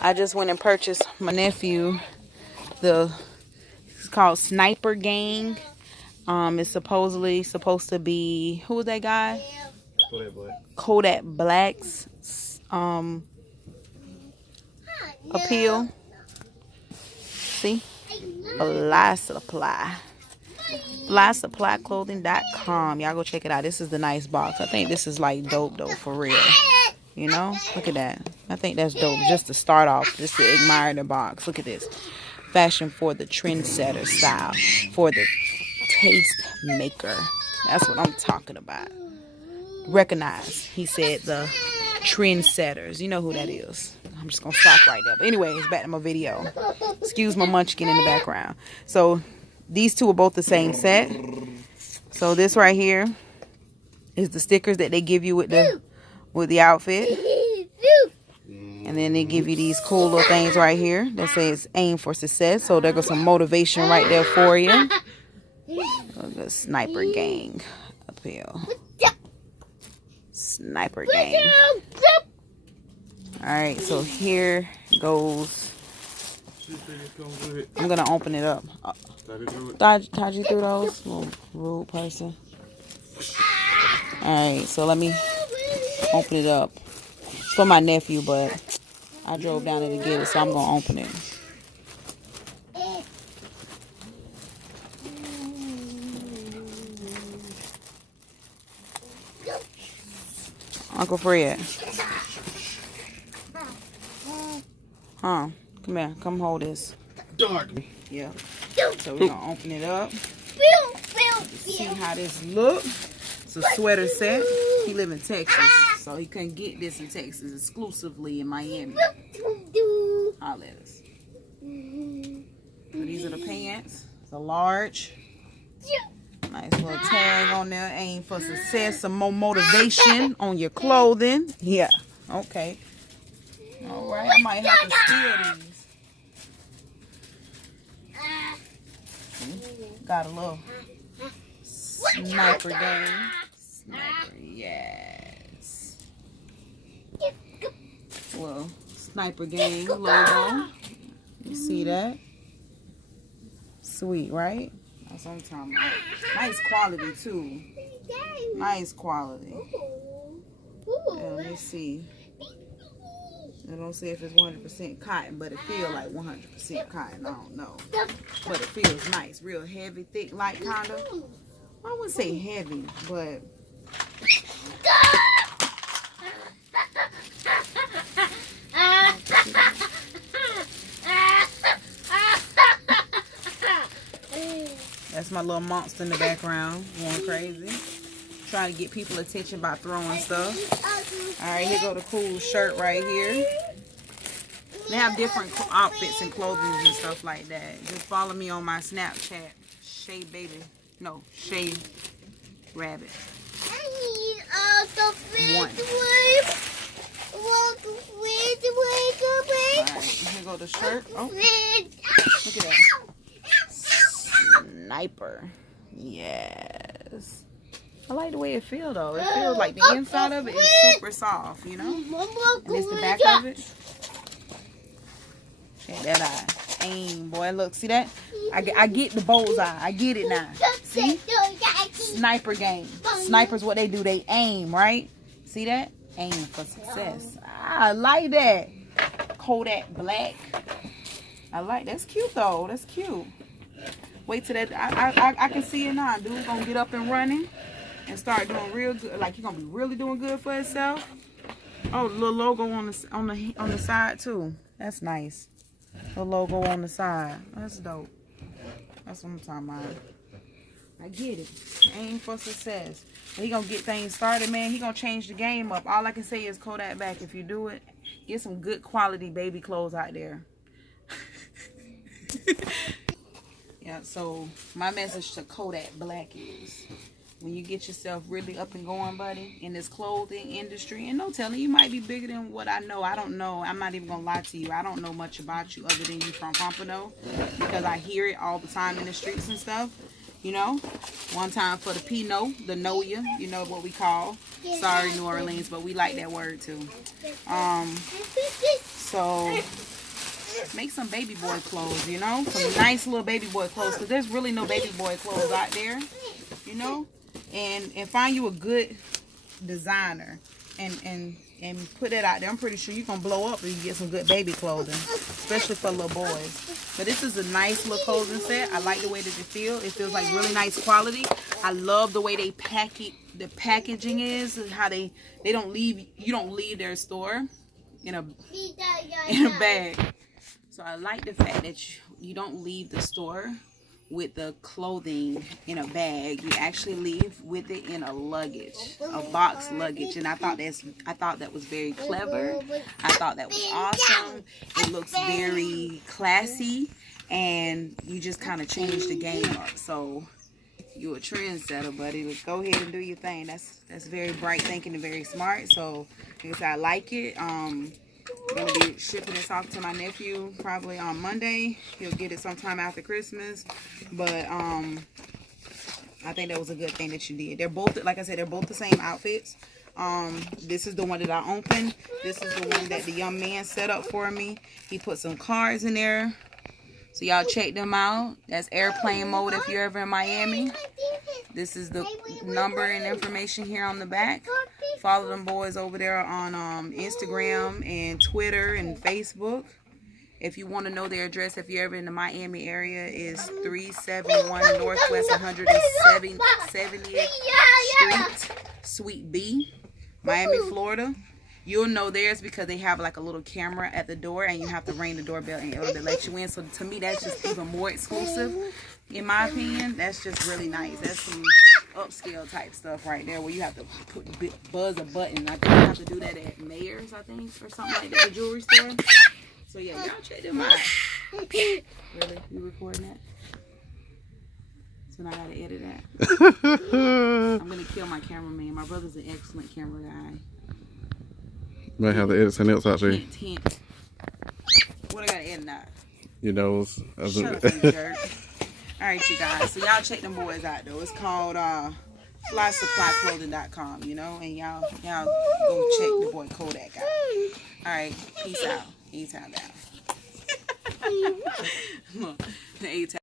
I just went and purchased my nephew it's called Sniper Gang. It's supposedly supposed to be, who was that guy? Kodak Black. Kodak Black's appeal. See? Fly Supply. FlySupplyClothing.com. Y'all go check it out. This is the nice box. I think this is like dope though, for real. You know? Look at that. I think that's dope. Just to start off, just to admire the box. Look at this. Fashion for the trendsetter style. For the taste maker. That's what I'm talking about. Recognize, he said, the trendsetters. You know who that is. I'm just gonna stop right there. But anyways, back to my video. Excuse my munchkin in the background. So these two are both the same set. So this right here is the stickers that they give you with the outfit. And then they give you these cool little things right here that says aim for success. So there goes some motivation right there for you. The Sniper Gang appeal. Sniper Gang. Alright, so here goes. I'm gonna open it up. Dodge you through those? Little rude person. Alright, so let me open it up. It's for my nephew, but I drove down there to get it, so I'm gonna open it. Uncle Fred. Huh? Come here. Come hold this. Dark. Yeah. So we're gonna open it up. See how this look. It's a sweater set. He live in Texas, so he couldn't get this in Texas, exclusively in Miami. Holla at us. So these are the pants. It's a large. Nice little tag on there. Aim for success. Some more motivation on your clothing. Yeah. Okay. All right. I might have to steal these. Got a little Sniper Gang. Sniper, yes. Little Sniper Gang logo. You see that? Sweet, right? That's what I'm talking about. Nice quality too. Nice quality. Yeah, let me see. I don't say if it's 100% cotton, but it feels like 100% cotton. I don't know. But it feels nice. Real heavy, thick, light kind of. I wouldn't say heavy, but... That's my little monster in the background, going crazy. Trying to get people attention by throwing stuff. Alright, here go the cool shirt right here. They have different outfits and clothing and stuff like that. Just follow me on my Snapchat. Shay Rabbit. One. Alright, here go the shirt. Oh, look at that. Sniper. Yes. I like the way it feels though. It feels like the inside of it is super soft, you know? And it's the back of it. Check that out. Aim, boy. Look, see that? I get the bullseye. I get it now. See? Sniper Gang. Snipers, what they do, they aim, right? See that? Aim for success. I like that. Kodak Black. I like that's cute though. That's cute. Wait till that I can see it now. Dude gonna get up and running and start doing real good. Like he's gonna be really doing good for himself. Oh, the little logo on the side too. That's nice. The logo on the side. That's dope. That's what I'm talking about. I get it. Aim for success. He gonna get things started, man. He gonna change the game up. All I can say is Kodak Black. If you do it, get some good quality baby clothes out there. Yeah, so my message to Kodak Black is when you get yourself really up and going, buddy, in this clothing industry, and no telling, you might be bigger than what I know. I don't know. I'm not even gonna lie to you. I don't know much about you other than you from Pompano, because I hear it all the time in the streets and stuff. You know, one time for the P-No, the know ya, you know what we call. Sorry, New Orleans, but we like that word too. So make some baby boy clothes, you know, some nice little baby boy clothes, because there's really no baby boy clothes out there, you know, and find you a good designer and put that out there. I'm pretty sure you're gonna blow up if you get some good baby clothing, especially for little boys. But this is a nice little clothing set. I like the way that it feels. It feels like really nice quality. I love the way they pack it. The packaging is how they don't leave, you don't leave their store in a bag. So I like the fact that you don't leave the store with the clothing in a bag. You actually leave with it in a luggage, a box luggage. And I thought that was very clever. I thought that was awesome. It looks very classy, and you just kind of changed the game up. So you're a trendsetter, buddy. Let's go ahead and do your thing. That's very bright thinking and very smart. So like I said, I like it. I'm gonna be shipping this off to my nephew probably on Monday. He'll get it sometime after Christmas. But I think that was a good thing that you did. They're both, like I said, they're both the same outfits. This is the one that I opened. This is the one that the young man set up for me. He put some cards in there, so y'all check them out. That's airplane mode if you're ever in Miami. This is the number and information here on the back. Follow them boys over there on Instagram and Twitter and Facebook. If you want to know their address, if you're ever in the Miami area, is 371 Northwest 170th Street, Suite B, Miami, Florida. You'll know theirs because they have like a little camera at the door, and you have to ring the doorbell in order to let you in. So to me, that's just even more exclusive. In my opinion, that's just really nice. That's some upscale type stuff right there, where you have to buzz a button. I think you have to do that at Mayors, I think, or something like that, a jewelry store. So yeah, y'all check them out. Really? You recording that? So now I gotta edit that. I'm gonna kill my cameraman. My brother's an excellent camera guy. Might have to edit something else out there. Hint. What I gotta edit now? Your nose. Shut up, you jerk. Alright, you guys. So y'all check them boys out though. It's called flysupplyclothing.com, you know, and y'all go check the boy Kodak out. Alright, peace out. A-Town down. The A-Town.